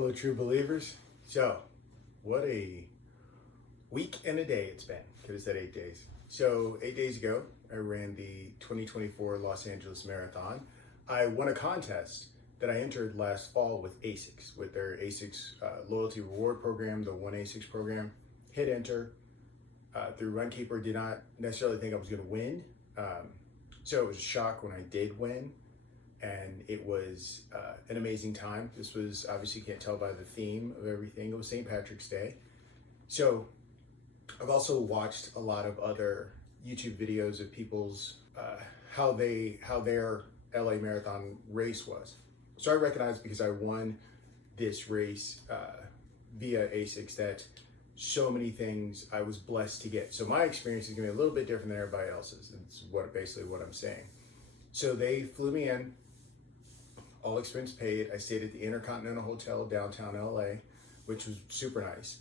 Hello, true believers. So, what a week and a day it's been. Could have said 8 days. So, 8 days ago, I ran the 2024 Los Angeles Marathon. I won a contest that I entered last fall with ASICS, with their ASICS loyalty reward program, the One ASICS program. Hit enter through Runkeeper. Did not necessarily think I was going to win. So, it was a shock when I did win. And it was an amazing time. This was, obviously you can't tell by the theme of everything, it was St. Patrick's Day. So I've also watched a lot of other YouTube videos of people's, how their LA Marathon race was. So I recognized, because I won this race via ASICS, that so many things I was blessed to get. So my experience is gonna be a little bit different than everybody else's. It's basically what I'm saying. So they flew me in, all expense paid. I stayed at the Intercontinental Hotel downtown LA, which was super nice.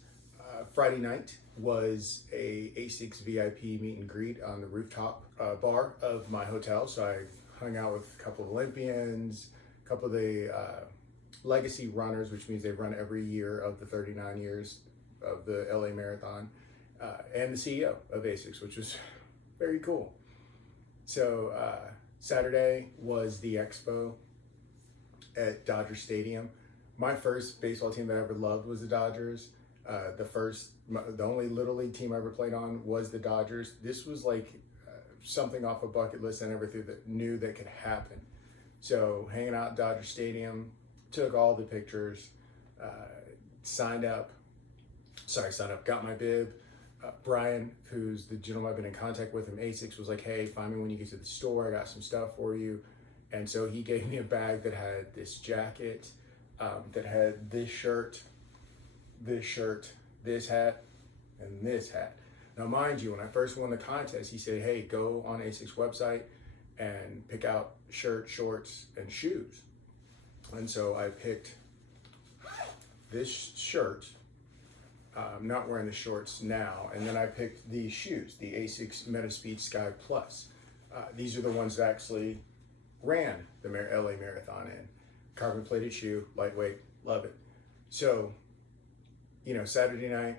Friday night was a ASICS VIP meet and greet on the rooftop bar of my hotel. So I hung out with a couple of Olympians, a couple of the legacy runners, which means they run every year of the 39 years of the LA Marathon, and the CEO of ASICS, which was very cool. So Saturday was the expo at Dodger Stadium. My first baseball team that I ever loved was the Dodgers. The only Little League team I ever played on was the Dodgers. This was like something off a bucket list I never knew that could happen. So hanging out at Dodger Stadium, took all the pictures, signed up, got my bib. Brian, who's the gentleman I've been in contact with from ASICS, was like, hey, find me when you get to the store, I got some stuff for you. And so he gave me a bag that had this jacket, that had this shirt, this hat, and this hat. Now, mind you, when I first won the contest, he said, hey, go on ASICS website and pick out shirts, shorts, and shoes. And so I picked this shirt. I'm not wearing the shorts now. And then I picked these shoes, the ASICS Metaspeed Sky Plus. These are the ones that actually ran the LA Marathon in. Carbon plated shoe, lightweight, love it. So, Saturday night,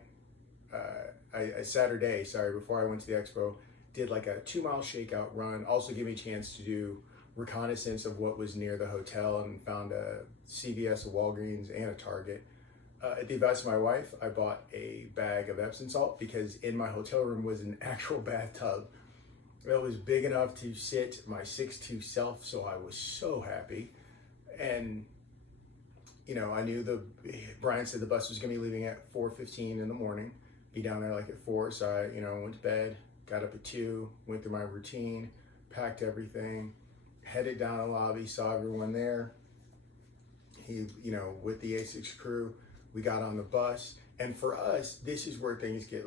before I went to the expo, did like a 2-mile shakeout run. Also gave me a chance to do reconnaissance of what was near the hotel, and found a CVS, a Walgreens, and a Target. At the advice of my wife, I bought a bag of Epsom salt, because in my hotel room was an actual bathtub that was big enough to sit my 6'2" self, so I was so happy. And, I knew Brian said the bus was gonna be leaving at 4:15 in the morning, be down there like at 4, so I, went to bed, got up at 2, went through my routine, packed everything, headed down the lobby, saw everyone there. With the ASICS crew, we got on the bus, and for us, this is where things get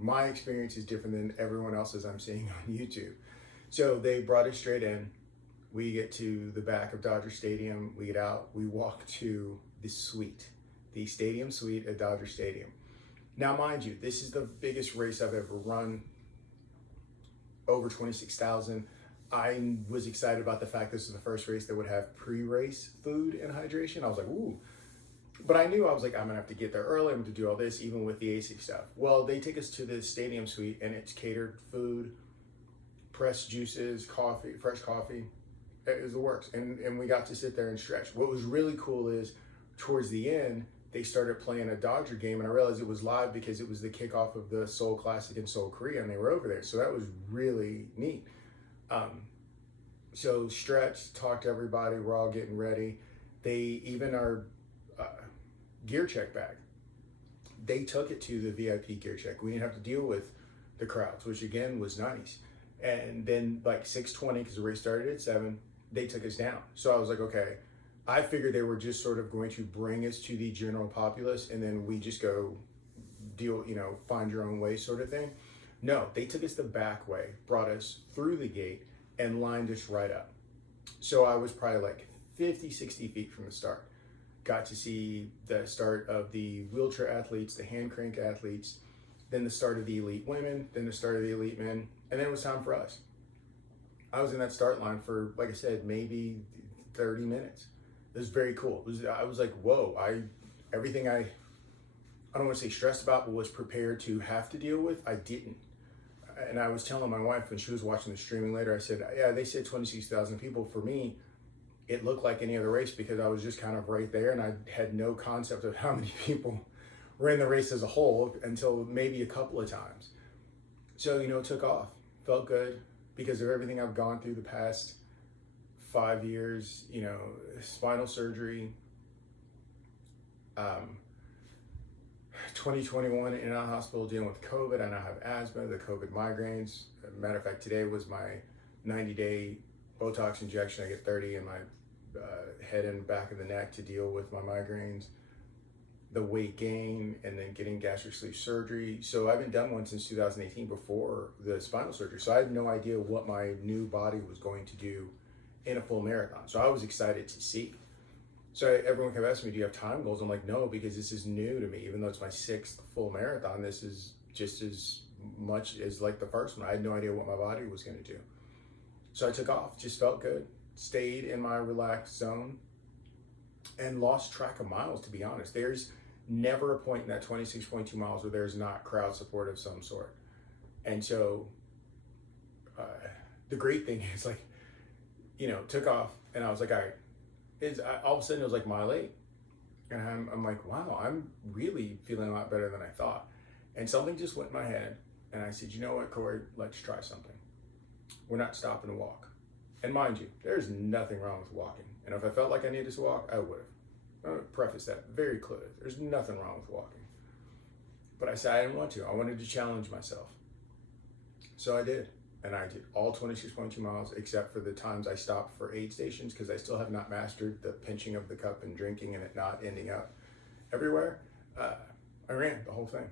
my experience is different than everyone else's I'm seeing on YouTube. So they brought us straight in. We get to the back of Dodger Stadium, we get out, we walk to the suite, the stadium suite at Dodger Stadium. Now, mind you, this is the biggest race I've ever run, over 26,000. I was excited about the fact this was the first race that would have pre-race food and hydration. I was like, ooh. But I knew, I'm gonna have to get there early, I'm gonna do all this, even with the ASICS stuff. Well, they take us to the stadium suite, and it's catered food, pressed juices, coffee, fresh coffee. It was the works. And we got to sit there and stretch. What was really cool is, towards the end, they started playing a Dodger game, and I realized it was live because it was the kickoff of the Seoul Classic in Seoul, Korea, and they were over there. So that was really neat. So stretched, talked to everybody, we're all getting ready. They even our gear check bag, they took it to the VIP gear check. We didn't have to deal with the crowds, which again was nice. And then like 6:20, because the race started at 7, they took us down. So I was like, okay, I figured they were just sort of going to bring us to the general populace, and then we just go deal, find your own way sort of thing. No, they took us the back way, brought us through the gate, and lined us right up. So I was probably like 50, 60 feet from the start. Got to see the start of the wheelchair athletes, the hand crank athletes, then the start of the elite women, then the start of the elite men, and then it was time for us. I was in that start line for, like I said, maybe 30 minutes. It was very cool. I was like, whoa, everything I don't want to say stressed about, but was prepared to have to deal with, I didn't. And I was telling my wife when she was watching the streaming later, I said, yeah, they said 26,000 people. For me, it looked like any other race because I was just kind of right there and I had no concept of how many people were in the race as a whole until maybe a couple of times. So, it took off, felt good because of everything I've gone through the past 5 years, spinal surgery, 2021 in a hospital dealing with COVID. I now have asthma, the COVID migraines. Matter of fact, today was my 90-day Botox injection. I get 30 in my head and back of the neck to deal with my migraines, the weight gain, and then getting gastric sleeve surgery. So I haven't done one since 2018 before the spinal surgery. So I had no idea what my new body was going to do in a full marathon. So I was excited to see. So everyone kept asking me, do you have time goals? I'm like, no, because this is new to me. Even though it's my 6th full marathon, this is just as much as like the first one. I had no idea what my body was going to do. So I took off, just felt good, stayed in my relaxed zone, and lost track of miles, to be honest. There's never a point in that 26.2 miles where there's not crowd support of some sort. And so the great thing is took off, and I was like, all right. All of a sudden it was like mile 8. And I'm like, wow, I'm really feeling a lot better than I thought. And something just went in my head. And I said, you know what, Corey, let's try something. We're not stopping to walk. And mind you, there's nothing wrong with walking. And if I felt like I needed to walk, I would have. I would preface that very clearly. There's nothing wrong with walking. But I said I didn't want to. I wanted to challenge myself. So I did. And I did all 26.2 miles except for the times I stopped for aid stations because I still have not mastered the pinching of the cup and drinking and it not ending up everywhere. I ran the whole thing.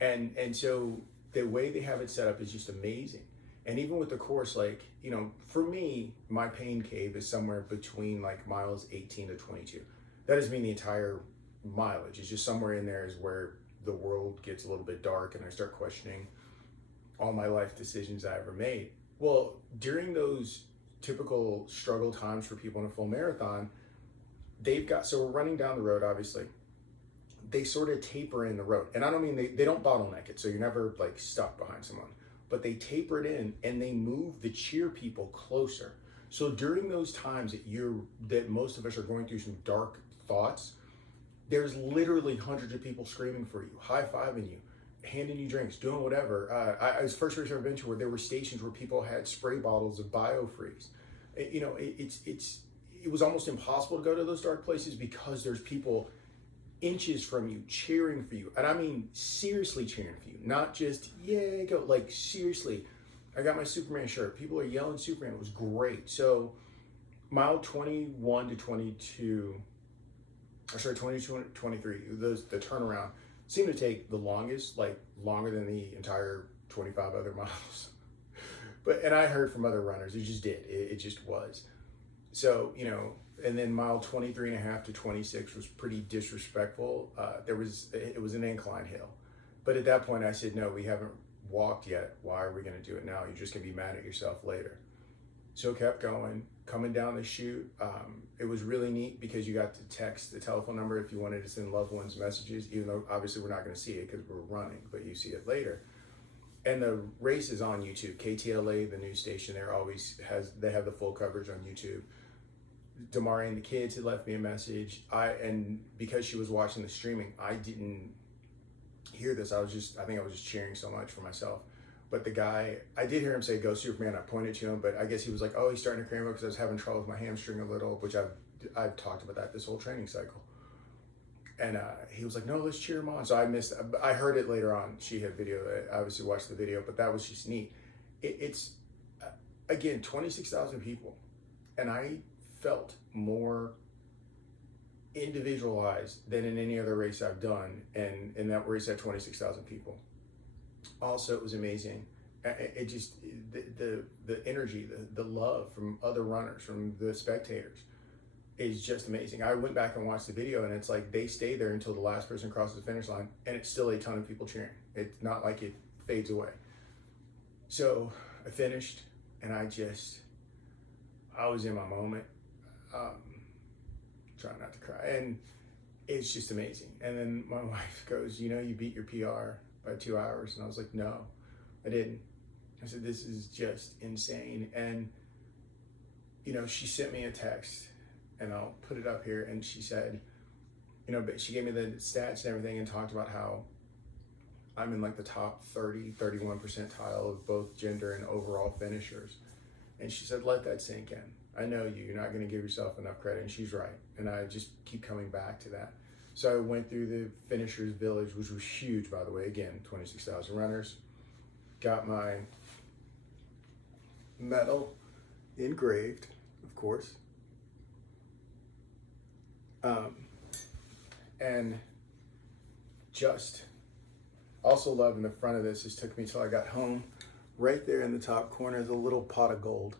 And so the way they have it set up is just amazing. And even with the course, for me, my pain cave is somewhere between miles 18 to 22. That doesn't mean the entire mileage. It's just somewhere in there is where the world gets a little bit dark and I start questioning all my life decisions I ever made. Well, during those typical struggle times for people in a full marathon, so we're running down the road, obviously. They sort of taper in the road. And I don't mean they don't bottleneck it, so you're never stuck behind someone. But they taper it in and they move the cheer people closer. So during those times that most of us are going through some dark thoughts, there's literally hundreds of people screaming for you, high-fiving you, handing you drinks, doing whatever. I was first race I've been to where there were stations where people had spray bottles of BioFreeze. It was almost impossible to go to those dark places because there's people inches from you cheering for you. And I mean, seriously cheering for you, not just, yeah, go, seriously. I got my Superman shirt. People are yelling Superman. It was great. So mile 21 to 22, 22 to 23, the turnaround seemed to take the longest, longer than the entire 25 other miles. And I heard from other runners, it just did. It just was. So, and then mile 23 and a half to 26 was pretty disrespectful. It was an incline hill. But at that point I said, no, we haven't walked yet. Why are we going to do it now? You're just going to be mad at yourself later. So kept going, coming down the chute. It was really neat because you got to text the telephone number if you wanted to send loved ones messages, even though obviously we're not going to see it because we're running, but you see it later. And the race is on YouTube. KTLA, the news station there, they have the full coverage on YouTube. Damari and the kids had left me a message. And because she was watching the streaming, I didn't hear this. I think I was just cheering so much for myself. But the guy, I did hear him say, "Go Superman." I pointed to him, but I guess he was like, "Oh, he's starting to cramp up because I was having trouble with my hamstring a little," which I've talked about that this whole training cycle. And he was like, "No, let's cheer him on." So I heard it later on. She had video. I obviously watched the video, but that was just neat. It's, again, 26,000 people. And I felt more individualized than in any other race I've done. And in that race had 26,000 people. Also, it was amazing. It just, the energy, the love from other runners, from the spectators is just amazing. I went back and watched the video and it's like they stay there until the last person crosses the finish line and it's still a ton of people cheering. It's not like it fades away. So I finished and I was in my moment, trying not to cry. And it's just amazing. And then my wife goes, you know, you beat your PR by 2 hours. And I was like, no, I didn't. I said, this is just insane. And, you know, she sent me a text, and I'll put it up here. And she said, you know, but she gave me the stats and everything and talked about how I'm in like the top 31 percentile of both gender and overall finishers. And she said, let that sink in. I know you're not going to give yourself enough credit. And she's right. And I just keep coming back to that. So I went through the finishers village, which was huge, by the way. Again, 26,000 runners. Got my medal engraved, of course. And just also love in the front of this, took me till I got home. Right there in the top corner is a little pot of gold,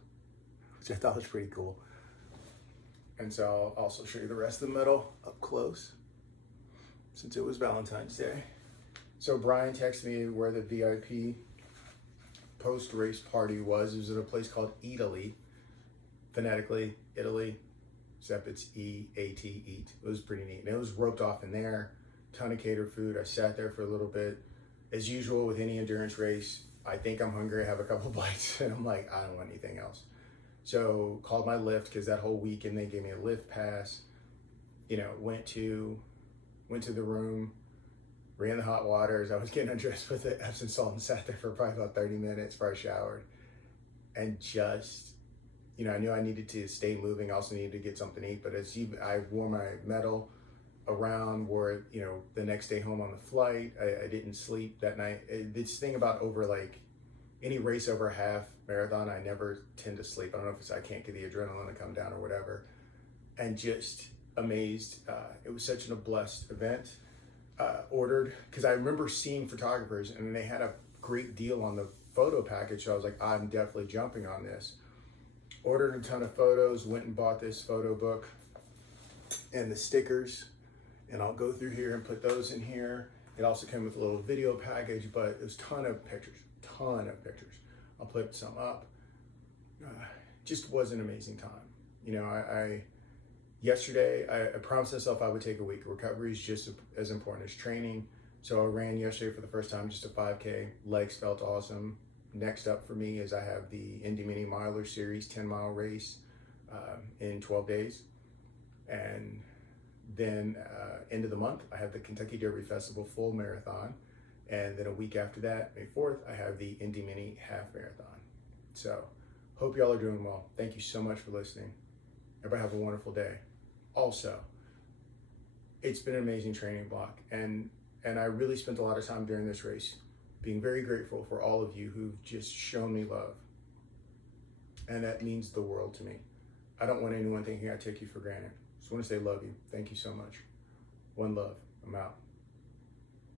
which I thought was pretty cool. And so I'll also show you the rest of the medal up close, since it was Valentine's Day. So Brian texted me where the VIP post-race party was. It was at a place called Italy, phonetically Italy, except it's E-A-T, eat. It was pretty neat. And it was roped off in there, ton of catered food. I sat there for a little bit. As usual with any endurance race, I think I'm hungry, I have a couple bites, and I'm like, I don't want anything else. So called my Lyft, because that whole weekend they gave me a Lyft pass. You know, went to the room, ran the hot water as I was getting undressed with the Epsom salt, and sat there for probably about 30 minutes before I showered. And just, you know, I knew I needed to stay moving. I also needed to get something to eat. But I wore my medal around, wore it, you know, the next day home on the flight. I didn't sleep that night. This thing about over like any race over a half marathon, I never tend to sleep. I don't know if it's I can't get the adrenaline to come down or whatever. And just amazed. It was such a blessed event. Ordered, because I remember seeing photographers and they had a great deal on the photo package. So I was like, I'm definitely jumping on this. Ordered a ton of photos, went and bought this photo book and the stickers. And I'll go through here and put those in here. It also came with a little video package, but there's a ton of pictures. I'll put some up. Just was an amazing time. You know, yesterday, I promised myself I would take a week. Recovery is just as important as training. So I ran yesterday for the first time, just a 5K. Legs felt awesome. Next up for me is I have the Indy Mini Miler Series 10-mile race in 12 days. And then end of the month, I have the Kentucky Derby Festival full marathon. And then a week after that, May 4th, I have the Indy Mini half marathon. So hope y'all are doing well. Thank you so much for listening. Everybody have a wonderful day. Also, it's been an amazing training block. And I really spent a lot of time during this race being very grateful for all of you who've just shown me love. And that means the world to me. I don't want anyone thinking I take you for granted. Just want to say love you. Thank you so much. One love. I'm out.